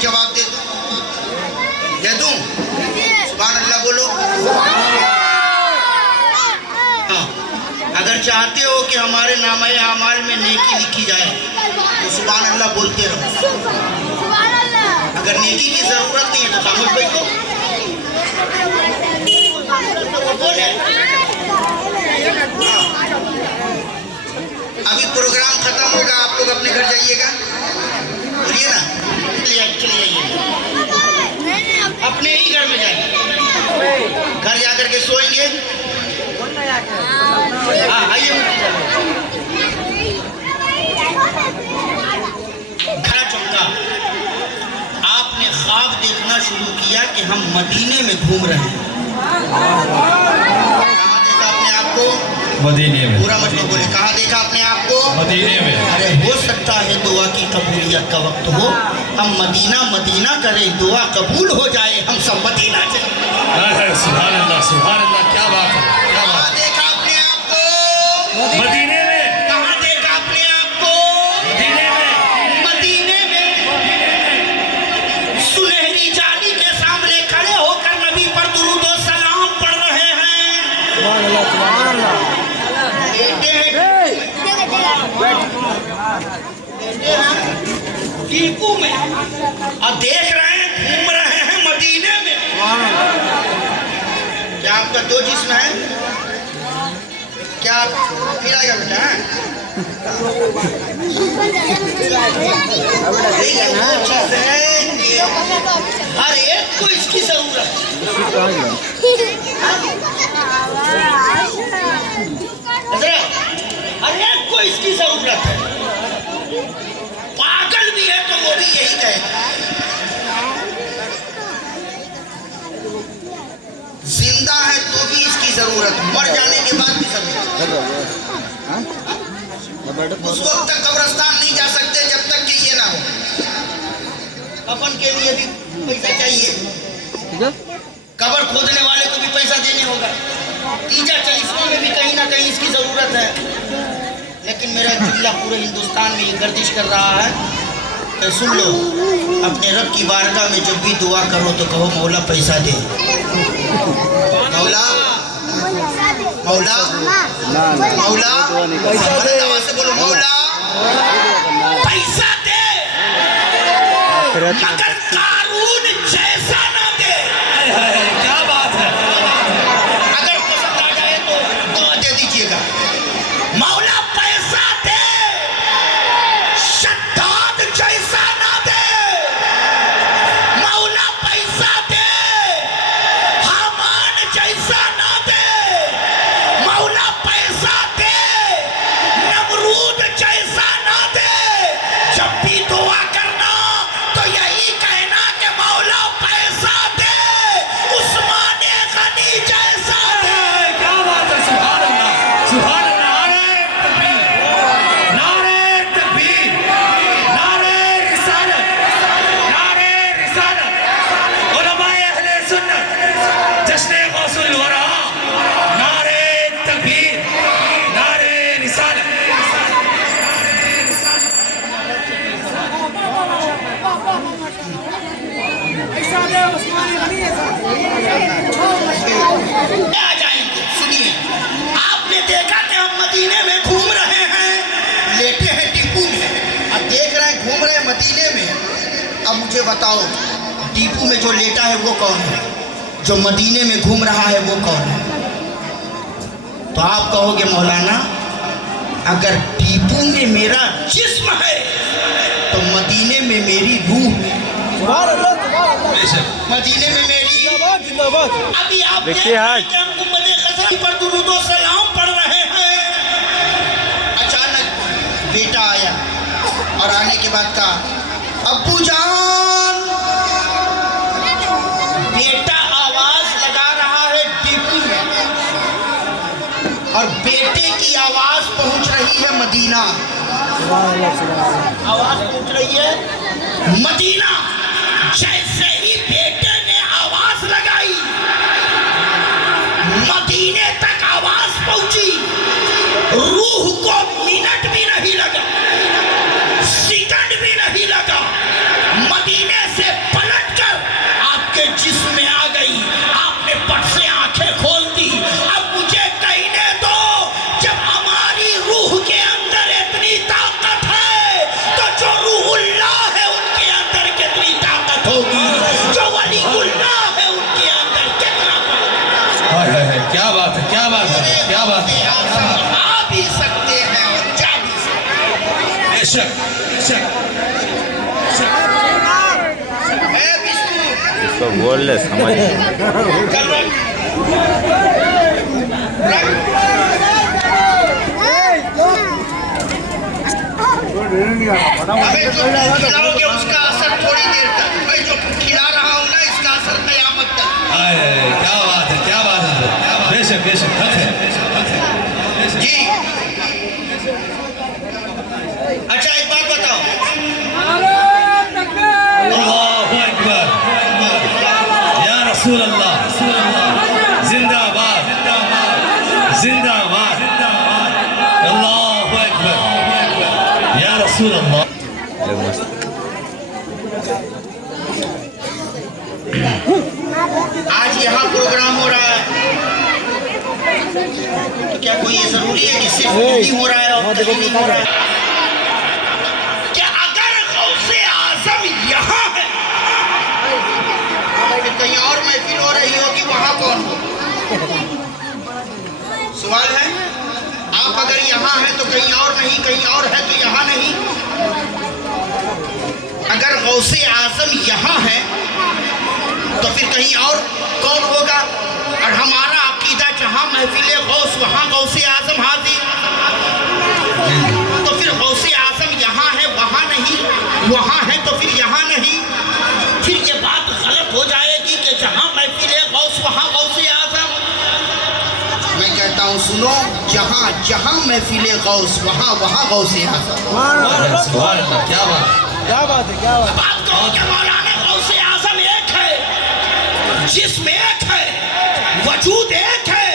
जवाब दे दूं? दे दूं? सुभान अल्लाह बोलो। हाँ, अगर चाहते हो कि हमारे नामे आमाल में नेकी लिखी जाए तो सुभान अल्लाह बोलते रहो। अगर नेकी की जरूरत नहीं है तो खामोश बैठो। अभी प्रोग्राम खत्म होगा, आप लोग अपने घर जाइएगा, बोलिए ना, चले जाइए, अपने ही घर में जाएंगे, घर जाकर के सोएंगे। हाँ आइए, घर चमका, आपने ख्वाब देखना शुरू किया कि हम मदीने में घूम रहे हैं। कहाँ देखा अपने आप को? मदीने में। पूरा मतलब बोले, कहाँ देखा अपने आप को? मदीने में। अरे हो सकता है दुआ की कबूलियत का वक्त हो, हम मदीना मदीना करें, दुआ कबूल हो जाए, हम सब मदीना चले। सुभान अल्लाह, क्या बात है, क्या बात। कहाँ देखा अपने आप को? मदीने में। कहाँ देखा अपने आप को? मदीने में। मदीने में सुनहरी जाली के सामने खड़े होकर नबी पर दुरूद और सलाम पढ़ रहे हैं। टीपू में अब देख रहे हैं, घूम रहे हैं मदीने में। क्या आपका दो जिस्म है? क्या फिर आएगा बेटा? हर एक को इसकी जरूरत है, हर एक को इसकी जरूरत है। पागल भी है तो वो भी यही कहेगा। जिंदा है तो भी इसकी जरूरत, मर जाने के बाद भी जरूरत। उस वक्त तक कब्रिस्तान नहीं जा सकते जब तक कि ये ना हो। कफन के लिए भी पैसा चाहिए, कब्र खोदने वाले को भी पैसा देने होगा, तीजा चलीसों में भी कहीं ना कहीं इसकी जरूरत है। लेकिन मेरा जुमला पूरे हिंदुस्तान में ये गर्दिश कर रहा है कि सुन लो, अपने रब की बारगाह में जब भी दुआ करो तो कहो मौला पैसा दे, मौला मौला मौला, पैसा दे, से बोलो मौला पैसा दे, मगर कारून जैसा ना दे। क्या बात है। अगर पसंद आ जाए तो दुआ दे दीजिएगा, मौला पैसा दे, शद्दाद जैसा ना दे, मौला पैसा दे, हामान जैसा ना दे, मौला पैसा दे, नमरूद जैसा ना दे। जब भी दुआ करना तो यही कहना कि मौला पैसा दे, उस्मान गनी जैसा दे। क्या बात है, सुभान अल्लाह, सुभान अल्लाह। आ जाएंगे। सुनिए, आपने देखा कि हम मदीने में घूम रहे हैं, लेटे हैं टीपू में, अब देख रहे हैं घूम रहे हैं मदीने में। अब मुझे बताओ, टीपू में जो लेटा है वो कौन है? जो मदीने में घूम रहा है वो कौन है? तो आप कहोगे मौलाना, अगर टीपू में मेरा जिस्म है तो मदीने में मेरी रूह है। मदीने में मेरी जिंदाबाद। अभी आप देखिए हम गुंबदे खज़रा पर दुरूद और सलाम पढ़ रहे हैं। अचानक बेटा आया और आने के बाद कहा, अब्बू जान। बेटा आवाज लगा रहा है टीपू में और बेटे की आवाज पहुंच रही है मदीना। आवाज पहुंच रही है मदीना। जैसे ही बेटे ने आवाज लगाई, मदीने तक आवाज पहुंची। रूह को मिनट भी नहीं लगा, सेकंड भी नहीं लगा, मदीने से बेशक है विष्णु इसको बोल ले समझ चल रख हमें जो खिलाओगे उसका असर थोड़ी देर तक, मैं जो खिला रहा हूँ ना इसका असर कयामत तक। क्या बात है, क्या बात है, बेशक बेशक हक है जी अच्छा एक बात बताओ, अल्लाहु अकबर या रसूल अल्लाह जिंदाबाद जिंदाबाद अल्लाहु अकबर या रसूल अल्लाह आज यहाँ प्रोग्राम हो रहा है तो क्या कोई ये जरूरी है कि सिर्फ यही हो रहा है और कहीं नहीं हो रहा है? क्या अगर गौसे आजम यहाँ है फिर कहीं और महफिल हो रही होगी, वहाँ कौन हो? सवाल है, आप अगर यहाँ हैं तो कहीं और नहीं, कहीं और है तो यहाँ नहीं। अगर गौसे आजम यहाँ है तो फिर कहीं और कौन होगा? और हमारा अकीदा जहाँ महफिल गौस वहाँ गौसे आजम हाजिर, तो फिर गौसे आजम यहाँ है वहाँ नहीं, वहाँ है तो फिर यहाँ नहीं। फिर ये बात गलत हो जाएगी कि जहाँ महफिल गौस वहाँ गौसे आजम। मैं कहता हूँ सुनो, जहाँ जहाँ महफिल गौस वहाँ वहाँ गौसे आजम। सुभान अल्लाह, क्या बात बात कहो कि मौलाना गौसे आजम एक है, जिस्म एक है, वजूद एक है,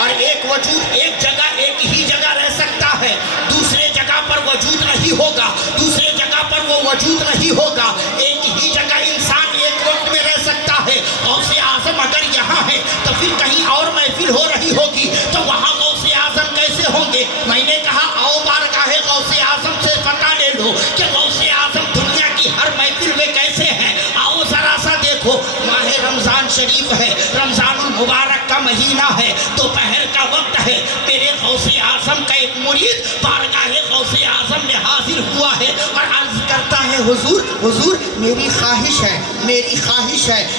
और एक वजूद एक जगह एक ही जगह रह सकता है, दूसरे जगह पर वजूद नहीं होगा, दूसरे जगह पर वो वजूद नहीं होगा। एक ही जगह इंसान एक वक्त में रह सकता है। गौसे आजम अगर यहाँ है तो फिर कहीं और महफिल हो रही होगी, तो वहाँ गौसे आजम कैसे होंगे? मैंने कहा आओ बारगाहे गौसे आजम से पता ले लो कि गौसे आजम दुनिया की हर महफिल में कैसे हैं। आओ जरा सा देखो, माह रमजान शरीफ है, रमजानुल मुबारक का महीना है, दोपहर का वक्त है, मेरे गौसे आजम का एक मुरीद बारगाहे गौसे आजम में हाजिर हुआ है और अर्ज करता है हुजूर हुजूर मेरी ख्वाहिश है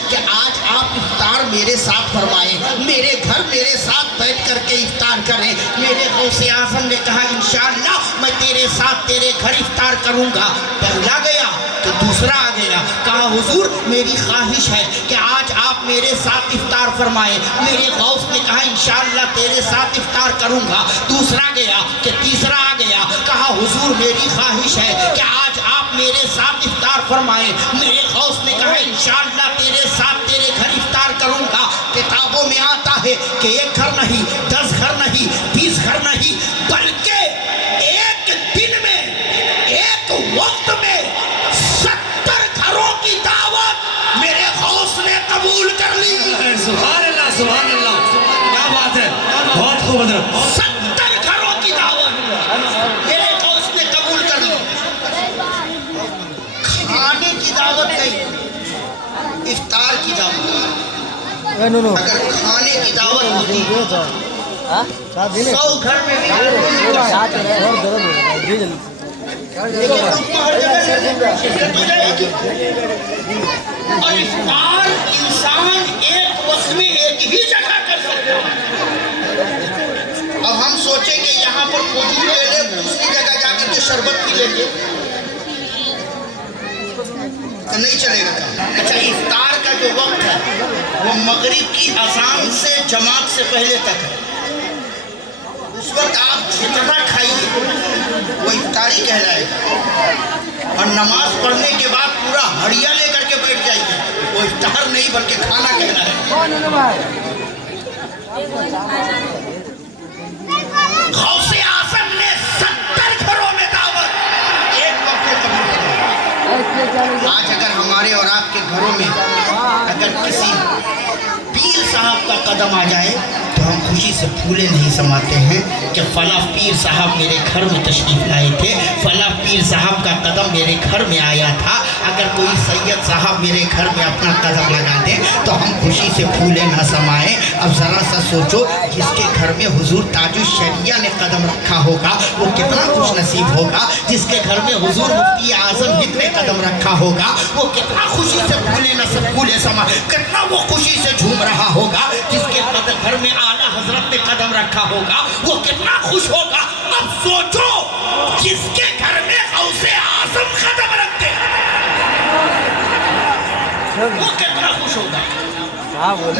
कि आज आप इफ्तार मेरे साथ फरमाएं, मेरे घर मेरे साथ बैठ करके इफ्तार करें। मेरे गौसे आजम ने कहा इंशाअल्लाह मैं तेरे साथ तेरे घर इफ्तार करूंगा। पहला गया तो दूसरा आ गया, कहा हुजूर मेरी ख्वाहिश है कि आज आप मेरे साथ इफ्तार फरमाएं। मेरे गौस ने कहा इंशाअल्लाह तेरे साथ इफ्तार करूंगा। दूसरा गया कि तीसरा आ गया, कहा हुजूर मेरी ख्वाहिश है कि आज आप मेरे साथ इफ्तार फरमाएं। मेरे गौस ने कहा इंशाअल्लाह तेरे साथ तेरे घर इफ्तार करूंगा। किताबों में आता है कि एक घर नहीं, 10 घर नहीं, 20 घर नहीं, बल्कि एक दिन में एक वक्त में 70 घरों की दावत मेरे गौस ने कबूल कर ली। सुभान अल्लाह, क्या बात है, बहुत खूब हजरत। 70 घरों की दावत मेरे गौस ने कबूल कर ली। खाने की दावत नहीं, इफ्तार की दावत। अगर खाने की दावत होती 100 घर में भी और इफ्तार इंसान एक वक्त में एक ही जगह कर सकता है। अब हम सोचें कि यहाँ पर खजूर ले ले, दूसरी जगह जाकर के शरबत पी लेंगे तो नहीं चलेगा। अच्छा इफ्तार का जो वक्त है वो मगरिब की अजान से जमात से पहले तक है। उस वक्त आप जितना खाइए वो इफ्तारी कहलाएगा, और नमाज पढ़ने के बाद पूरा हड़िया लेकर के बैठ जाइए, वो इफ्तार नहीं बल्कि खाना कहलाएगा। गौसे आजम ने 70 घरों में दावत एक वक्त में कबूल कर ली। आज अगर हमारे और आपके घरों में अगर किसी पीर साहब का कदम आ जाए तो हम खुशी से फूले नहीं समाते हैं कि फला पीर साहब मेरे घर में तशरीफ लाए थे, फला पीर पीर साहब का कदम मेरे घर में आया था। अगर कोई सैयद साहब मेरे घर में अपना कदम लगा दे तो हम खुशी से फूले न समाए। अब ज़रा सा सोचो, जिसके घर में हुजूर ताजुश शरिया ने कदम रखा होगा वो कितना खुश नसीब होगा। जिसके घर में हुजूर मुफ्ती आज़म हिंद ने कदम रखा होगा वो कितना खुशी से फूले समाए, कितना वो खुशी से झूम रहा होगा। जिसके घर में आला हजरत ने कदम रखा होगा वो कितना खुश होगा। अब सोचो, जिसके घर में गौसे आज़म कदम रखते वो कितना खुश होगा।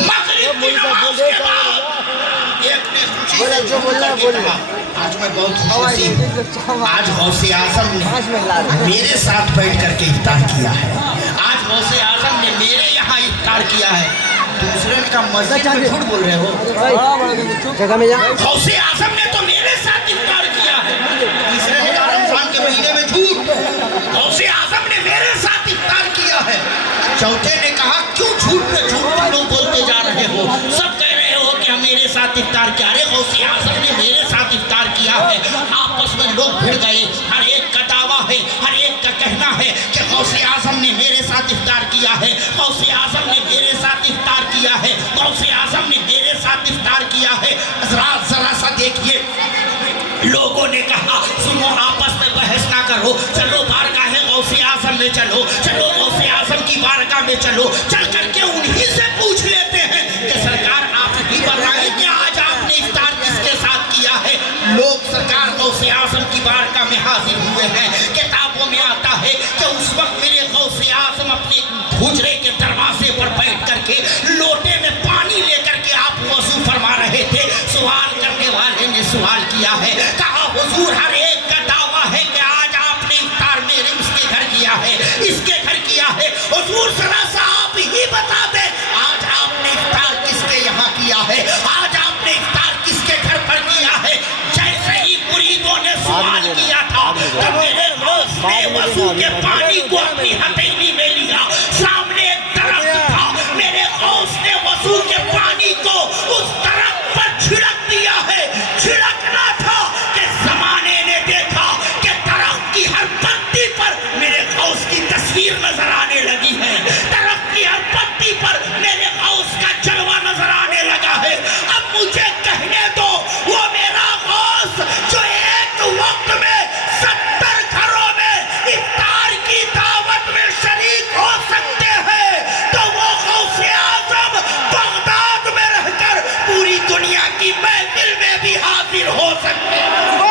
मगरिब की नमाज के बाद एक ने खुशी से झूम करके कहा, आज मैं बहुत खुश हूँ, आज गौसे आज़म ने मेरे साथ बैठ करके इफ्तार किया है, आज गौसे आज़म ने मेरे यहाँ इफ्तार किया है। दूसरे ने कहा, मस्जिद में झूठ बोल रहे हो, गौसे आज़म ने तो मेरे साथ इफ्तार किया है। तीसरे ने कहा, रमजान के महीने में झूठ, गौसे आज़म ने मेरे साथ इफ्तार किया है। चौथे ने कहा, क्यों झूठ पे झूठ लोग बोलते जा रहे हो, सब कह रहे हो कि हम मेरे साथ इफ्तार किया। अरे गौसे आज़म ने मेरे साथ इफ्तार किया है। आपस में लोग भिड़ गए, हर एक का दावा है, हर एक का कहना है कि गौसे आज़म ने मेरे साथ इफ्तार किया है, गौसे आज़म ने मेरे साथ इफ्तार किया है, गौसे आज़म ने मेरे साथ इफ्तार किया है। हज़रात ज़रा सा देखिए, लोगों ने कहा, सुनो आपस में बहस ना करो, चलो बारगाह गौसे आज़म में चलो, चलो गौसे आज़म की बारगाह में चलो। चल करके उन्हीं से पूछ लेते हैं कि सरकार आप ही बताएं कि आज आपने इफ्तार किसके साथ किया है। लोग सरकार गौसे आज़म की बारगाह में हाजिर हुए हैं। किताबों में आता है कि उस वक्त मेरे गौसे आज़म अपने हुजरे के दरवाजे पर बैठ करके लोटे में पानी लेकर के आप वजू फरमा रहे थे। सवाल करने वाले ने सवाल किया है, कहा हुजूर हर एक का दावा है कि आज आपने इफ्तार मेरे उसके घर किया है, इसके घर किया है। हुजूर जरा सा आप ही बता दें, आज आपने इफ्तार किसके यहाँ किया है, आज आपने इफ्तार किसके घर पर किया है। जैसे ही मुरीदों ने सवाल किया था तो मेरे दोस्त ने वजू के पानी को अपनी हथेली में लिया, सामने एक दरख्त था, मेरे दोस्त ने वजू के पानी को उस दरख्त पर छिड़क दिया है। छिड़कना था कि जमाने ने देखा कि दरख्त की हर पत्ती पर मेरे गौस की तस्वीर नजर आने लगी है, दरख्त की हर पत्ती पर मेरे गौस का जलवा नजर आने लगा है। अब मुझे कहने दो, वो मेरा गौस जो एक वक्त में 70 घरों में इफ्तार की दावत में शरीक हो सकते हैं, तो वो गौसे आज़म बगदाद में रहकर पूरी दुनिया की महफिल में भी हाजिर हो सकते हैं।